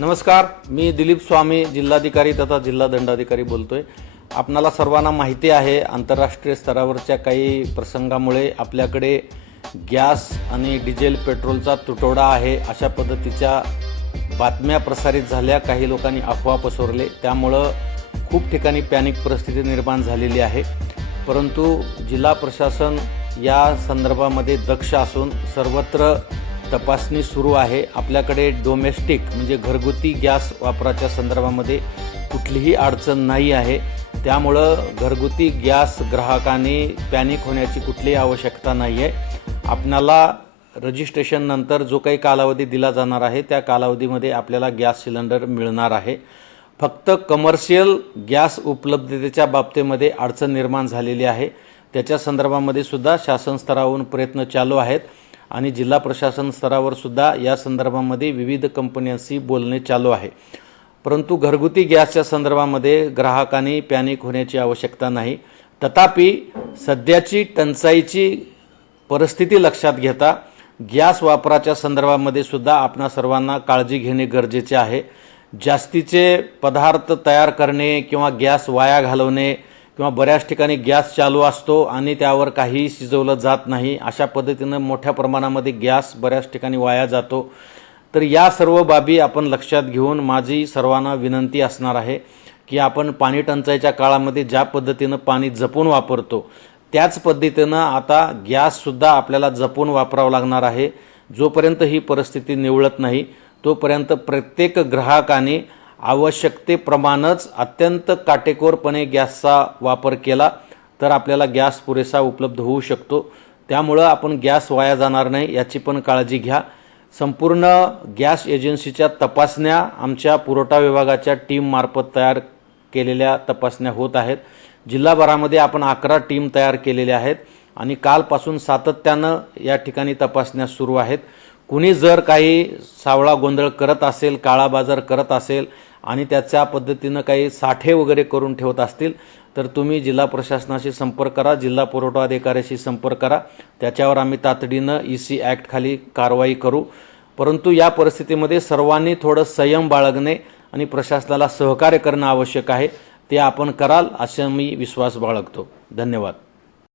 नमस्कार, मी दिलीप स्वामी, जिल्हाधिकारी तथा जिल्हा दंडाधिकारी बोलतोय। आपणाला सर्वांना माहिती आहे, आंतरराष्ट्रीय स्तरावरच्या काही प्रसंगामुळे आपल्याकडे गॅस आणि डिझेल पेट्रोलचा तुटवडा आहे अशा पद्धतीच्या बातम्या प्रसारित झाल्या। काही लोकांनी अफवा पसरवले, त्यामुळं खूप ठिकाणी पॅनिक परिस्थिती निर्माण झालेली आहे। परंतु जिल्हा प्रशासन या संदर्भामध्ये दक्ष असून सर्वत्र तपासणी सुरू आहे। आपल्याकडे डोमेस्टिक म्हणजे घरगुती गॅस वापराच्या संदर्भामध्ये कुठलीही अडचण नाही आहे। त्यामुळं घरगुती गॅस ग्राहकांनी पॅनिक होण्याची कुठलीही आवश्यकता नाही आहे। आपल्याला रजिस्ट्रेशन नंतर जो काही कालावधी दिला जाणार आहे त्या कालावधीमध्ये आपल्याला गॅस सिलेंडर मिळणार आहे। फक्त कमर्शियल गॅस उपलब्धतेच्या बाबतीमध्ये अडचण निर्माण झालेली आहे, त्याच्या संदर्भामध्ये सुद्धा शासन स्तरावरून प्रयत्न चालू आहेत आणि जिल्हा प्रशासन स्तरावर सुद्धा या संदर्भामध्ये विविध कंपन्यांशी बोलणे चालू आहे। परंतु घरगुती गॅसच्या संदर्भामध्ये ग्राहकांनी पॅनिक होण्याची आवश्यकता नाही। तथापि सध्याची टंचाईची परिस्थिती लक्षात घेता गॅस वापराच्या संदर्भामध्ये सुद्धा आपणा सर्वांना काळजी घेणे गरजेचे आहे। जास्तीचे पदार्थ तयार करणे किंवा गॅस वाया घालवणे किंवा बऱ्याच ठिकाणी गॅस चालू असतो आणि त्यावर काही शिजवलं जात नाही, अशा पद्धतीनं मोठ्या प्रमाणामध्ये गॅस बऱ्याच ठिकाणी वाया जातो। तर या सर्व बाबी आपण लक्षात घेऊन माझी सर्वांना विनंती असणार आहे की आपण पाणी टंचाईच्या काळामध्ये ज्या पद्धतीनं पाणी जपून वापरतो त्याच पद्धतीनं आता गॅससुद्धा आपल्याला जपून वापरावं लागणार आहे। जोपर्यंत ही परिस्थिती निवळत नाही तोपर्यंत प्रत्येक ग्राहकाने आवश्यकतेप्रमाणेच अत्यंत काटेकोरपणे गॅसचा वापर केला तर आपल्याला गॅस पुरेसा उपलब्ध होऊ शकतो। त्यामुळे आपण गॅस वाया जाणार नाही याची पण काळजी घ्या। संपूर्ण गॅस एजन्सीच्या तपासण्या आमच्या पुरवठा विभागाच्या टीम मार्फत तयार केलेल्या तपासण्या होत आहेत। जिल्हाभरामध्ये आपण 11 टीम तयार केलेल्या आहेत आणि कालपासून सातत्यानं या ठिकाणी तपासण्या सुरू आहेत। कुणी जर काही सावळा गोंधळ करत असेल, काळा बाजार करत असेल आणि त्याच्या पद्धतीनं काही साठे वगैरे करून ठेवत असतील तर तुम्ही जिल्हा प्रशासनाशी संपर्क करा, जिल्हा पुरवठा अधिकाऱ्याशी संपर्क करा। त्याच्यावर आम्ही तातडीनं EC ॲक्ट खाली कारवाई करू। परंतु या परिस्थितीमध्ये सर्वांनी थोडं संयम बाळगणे आणि प्रशासनाला सहकार्य करणे आवश्यक आहे, ते आपण कराल असा मी विश्वास बाळगतो। धन्यवाद।